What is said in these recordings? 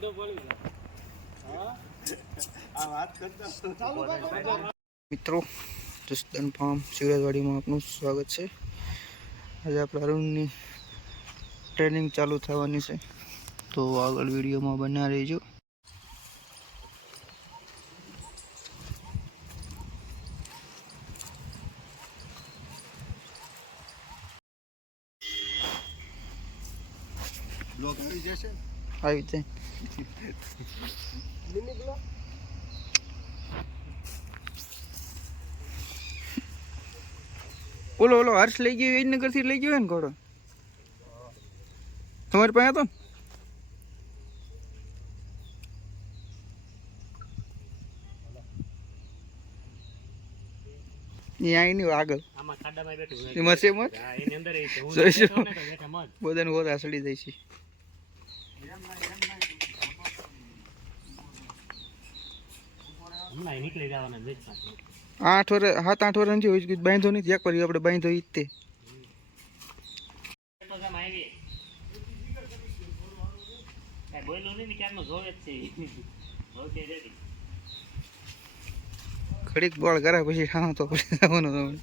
મિત્રો જસદન ફાર્મ સિરાજવાડીમાં આપનું સ્વાગત છે। આજે આપણે અરુણની ટ્રેનિંગ ચાલુ થવાની છે, તો આગળ વિડીયોમાં બન્યા રહેજો। બ્લોક આવી જશે આવી જાય ઓલો ઓલો હર્ષ લઈ ગયો વિજયનગર થી લઈ ગયો ને ઘોડો તમારી પાસે હતો ને અહીં ની આગળ આમાં ખાડામાં બેઠું એમાં છે મત એની અંદર એ છે બધાને ગોરા સડી જાય છે। હમણાં નીકળી જવાના છે 8 વર્ષ 7-8 વર્ષ જેવું બાંધો નથી એક વાર આપણે બાંધો ઈ તે ઘડીક બોલ કરે પછી ખાવા તો પછી જવાનું તમને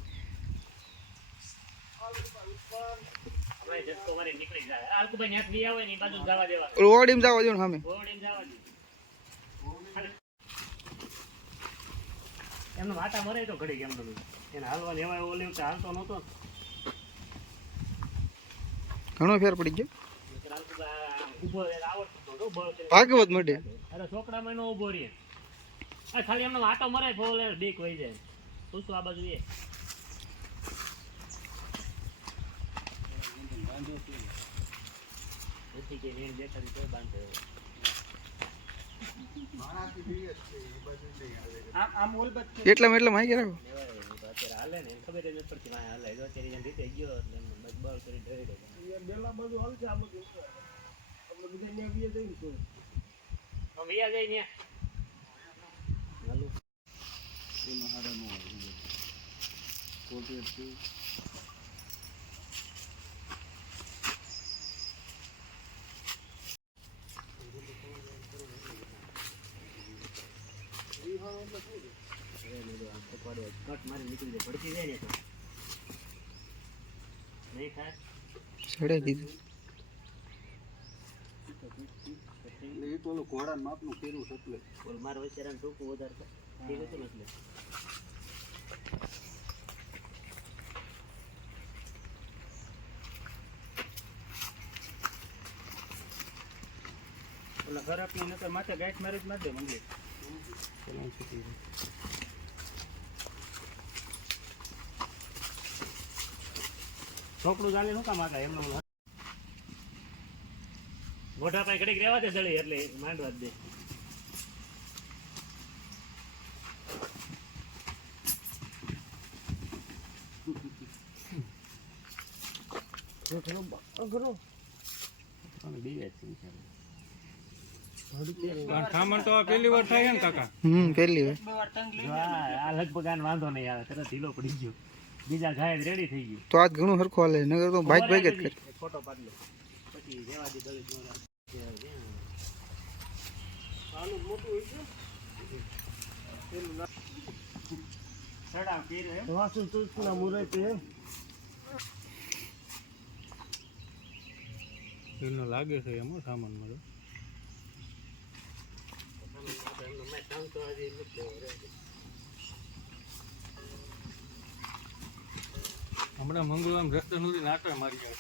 ઓડીમ જવા દો ને સામે એમનો વાટા મરે તો ઘડી કેમ એને હાલવાની એવા ઓલી હાલતો નહોતો ઘણો ફેર પડી ગયો ઉભો આવડતો ભાગવત મળે અરે છોકરામાં એનો ઉભો રહે ખાલી એમનો વાટો મરે ફોલે બીક વહી જાય શું આ બાજુ એ એટલા માહિતી રાખો હાલે ને ખબર જ પડતી હાલે અત્યારે રીતે ગયો એટલે બળ કરી ડરી રહ્યો બેલા બાજુ હાલશે આ બધું આપણે બીજા ને બીજા જઈશું વિયા જઈ ને હાલો એ મહારાનો કોટી હતી કટ મારી નીકળી જાય ભડકી જાય ને તો નહીં ખાય છોડે દીધું એ તો ઘોડા માપનું ફેરવું છે એટલે બોલ માર વચેરાને ટૂંકું વધારે ઠીક હતું ને એટલે ઓલા ખરાબની નકર માથે ગાંઠ મારી જ માર દે મંગલી છોકરું ચાલે શું કામ આગળ એમનો મોઢા પાસે ઘડીક રહેવા દે દળી એટલે માંડવા જ દે ખામણ તો પહેલી વાર થાય ને કાકા પહેલી વાર આ લગભગ આને વાંધો નહીં આવે તરત ઢીલો પડી ગયો બીજા ઘાય રેડી થઈ ગયું તો આજ ઘણું હરખું હાલે નગર તો ભાગ જ કરે ફોટો પાડ લે પછી રેવા દે દળી આનું મોટું હોય છે સડા કે રે વાસુ તુસના મુરતે એનો લાગે છે એમાં સામાન મારો મેં તો આજે હમણાં મંગુ આમ રસ્તા સુધી નાટો મારી જાય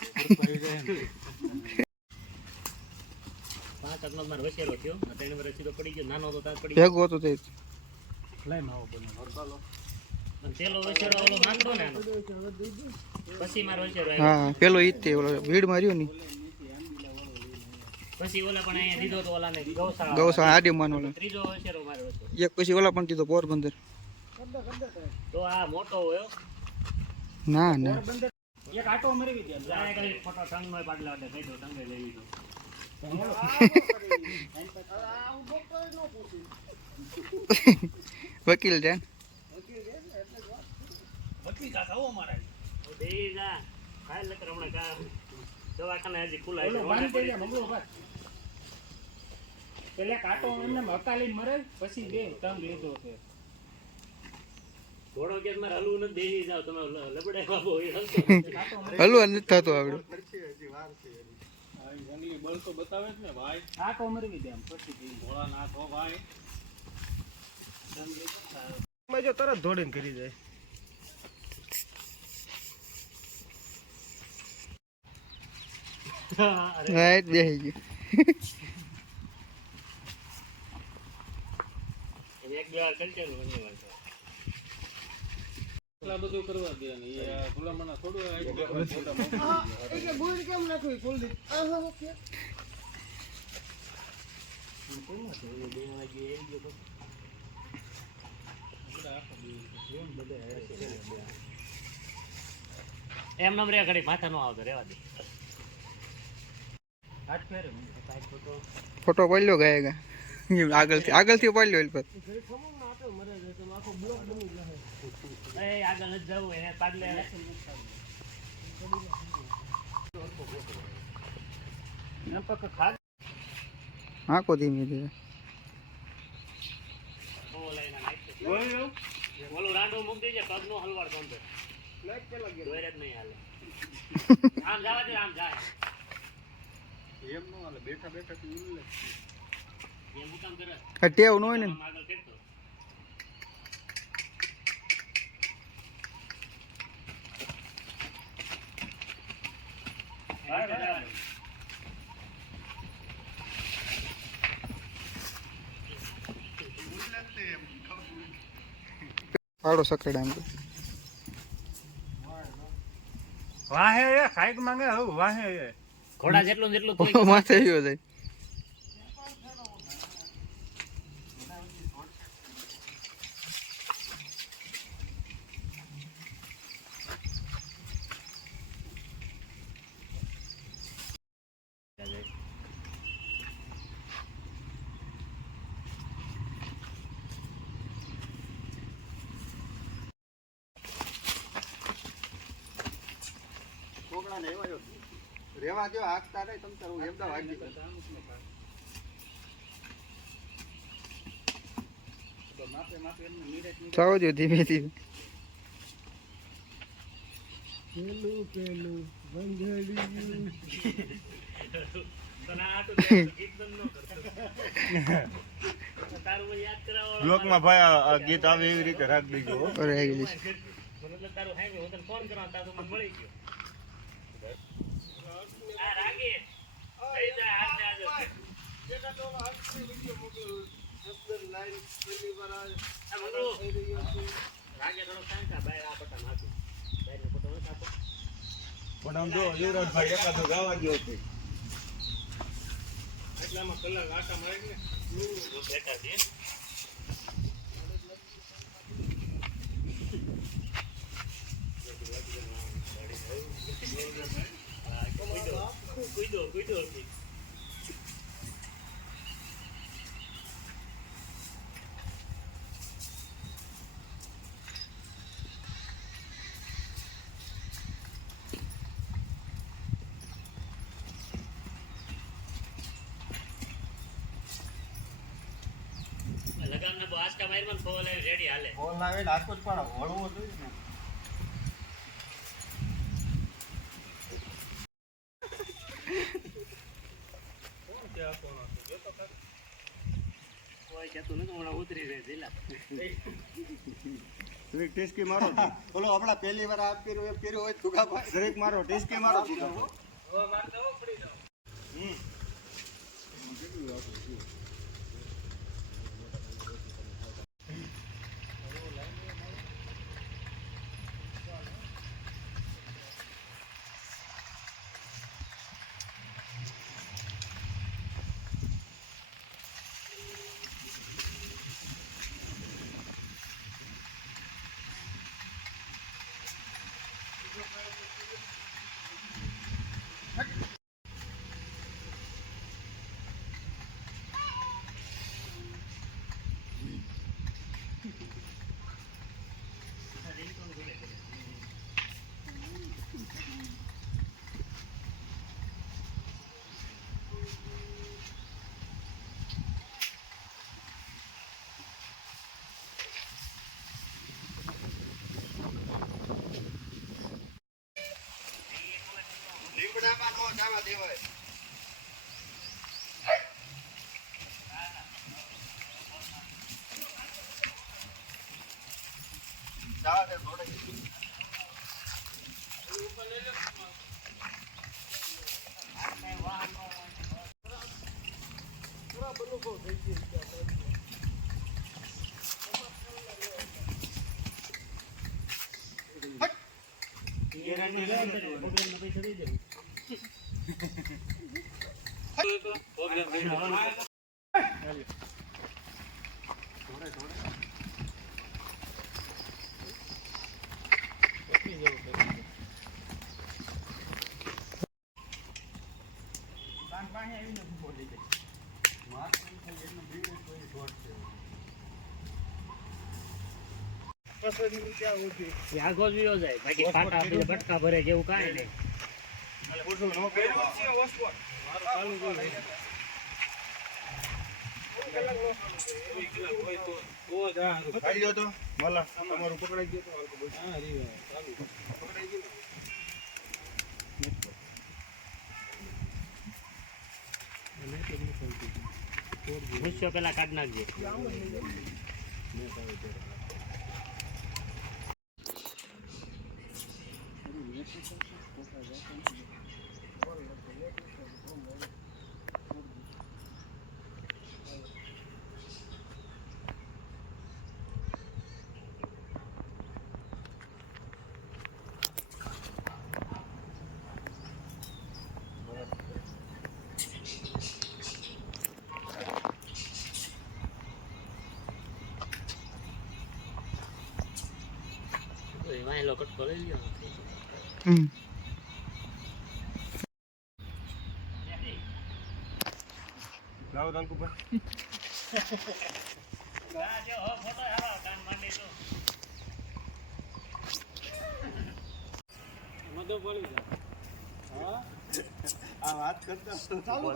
5 અકનો માર વસેરો થયો 3 વર્ષ સીધો પડી ગયો નાનો તો તાર પડી ભેગો હતો તે લઈ માવો બને હરકાલો અને પેલો વસેરો ઓલો માંગતો ને પછી માર વસેરો હા પેલો ઈ તે ઓલો ભીડ માર્યો ની પછી ઓલા પણ અહીંયા દીધો તો ઓલાને ગૌશાળા આડી માનો ત્રીજો વસેરો મારો હતો એક પછી ઓલા પણ દીધો પોરબંદર તો આ મોટો હોય ના એક આટો મરી ગયો જાય કઈ ફોટો ટંગ નો પાડલા એટલે કઈ દો ટંગે લઈ લીધો વકીલ જાન વકીલ કાકા આવો મારા દેગા ખાય લકર હમણાં કા દવાખાને હજી ખુલ્લા છે પેલા કાંટો એમને હકાલી મરે પછી બે તંગ લીધો છે ઘોડો કે મારે હલવું નથી બેસી જાવ તમે લબડે બાબો હલવા નથી થતો આવડે. આ જંગલી બળ તો બતાવે જ ને ભાઈ. કાંટો મરવી દે આમ પછી ઘોડા નાખો ભાઈ. જો તરત દોડીને કરી જાય. રાઈટ બેસી ગયું. એક બે વાર કંચન બનવા એટલા બધું કરવા દે ને એ ભૂલામણા થોડું એમ નામ રે ઘડી માથા નો આવતો રેવા દે હાથ ફેરે ફોટો પડ્યો ગયા આગળથી પડ્યો એલ પર. એ આગળ જ જવું એને પાડલે એમ પક ખાદ આંખો ધીમે ધીમે. ઓલું રાંડો મૂકી દેજે પગ નો હલવાડ બંધ દોરે જ નહીં હાલે આમ જવા દે આમ જાય એમ નો હાલે બેઠા બેઠા થી ઉલ્લે. એમ કામ કરે આ ટેવ ન હોય ને. આમ આગળ કરતો પાડો સકડા એમ તો. વાહે એ ખાઈક માંગે હવે વાહે એ ઘોડા જેટલું જેટલું માથે આવ્યો જાય. છોકરા ને એવા રેવા દો હાકતા નહીં તમ તાર હું એમદા વાગી ગયો. માપે માપે એમને નીરજ જાઓ જો ધીમે ધીમે. બ્લોકમાં ભાઈ આ ગીત આવે એવી રીતે રાખ દેજો. અરે આવી તારું હે હું તને ફોન કરાવ તારું મને મળી ગયો આ રાગે થઈ જાય હાથ આજો આ મંગળો રાગે થોડો કાંકા બહાર આ બટન નાખી બહાર નો ફોટો નથી આપો પણ આમ જો યુવરાજભાઈ એકાદો ગાવા ગયો છે. એટલામાં કલાક આટા મારી ને બેઠા છે Cuido. લગામ ને બાસ કા માર મન ફોલ આવી રેડી હાલે બોલ લાવે ને આખો જ પણ હળવો જોઈએ ને. કોઈ કેતું નથી હમણાં ઉતરી રહે જિલ્લા દરેક ટેસ્કી મારો. બોલો આપડા પહેલી વાર આ કર્યો હોય તુગાભાઈ દરેક મારો ટેસ્કી મારો. જવા દેવાય. જવા દે થોડે. આગો જ વિયો જાય બાકી પાટા આપીને ભટકા ભરે જેવું કાંઈ નહીં. ખાઈ લ્યો તો માલા તમારું પકડાઈ ગયો તો પકડાઈ ગયું. ગુસ્સો પેલા કાઢ નાખજે. વાયલો કટકો લઈ લ્યો. લાવો રંકુભાઈ. આ વાત કરતા ચાલુ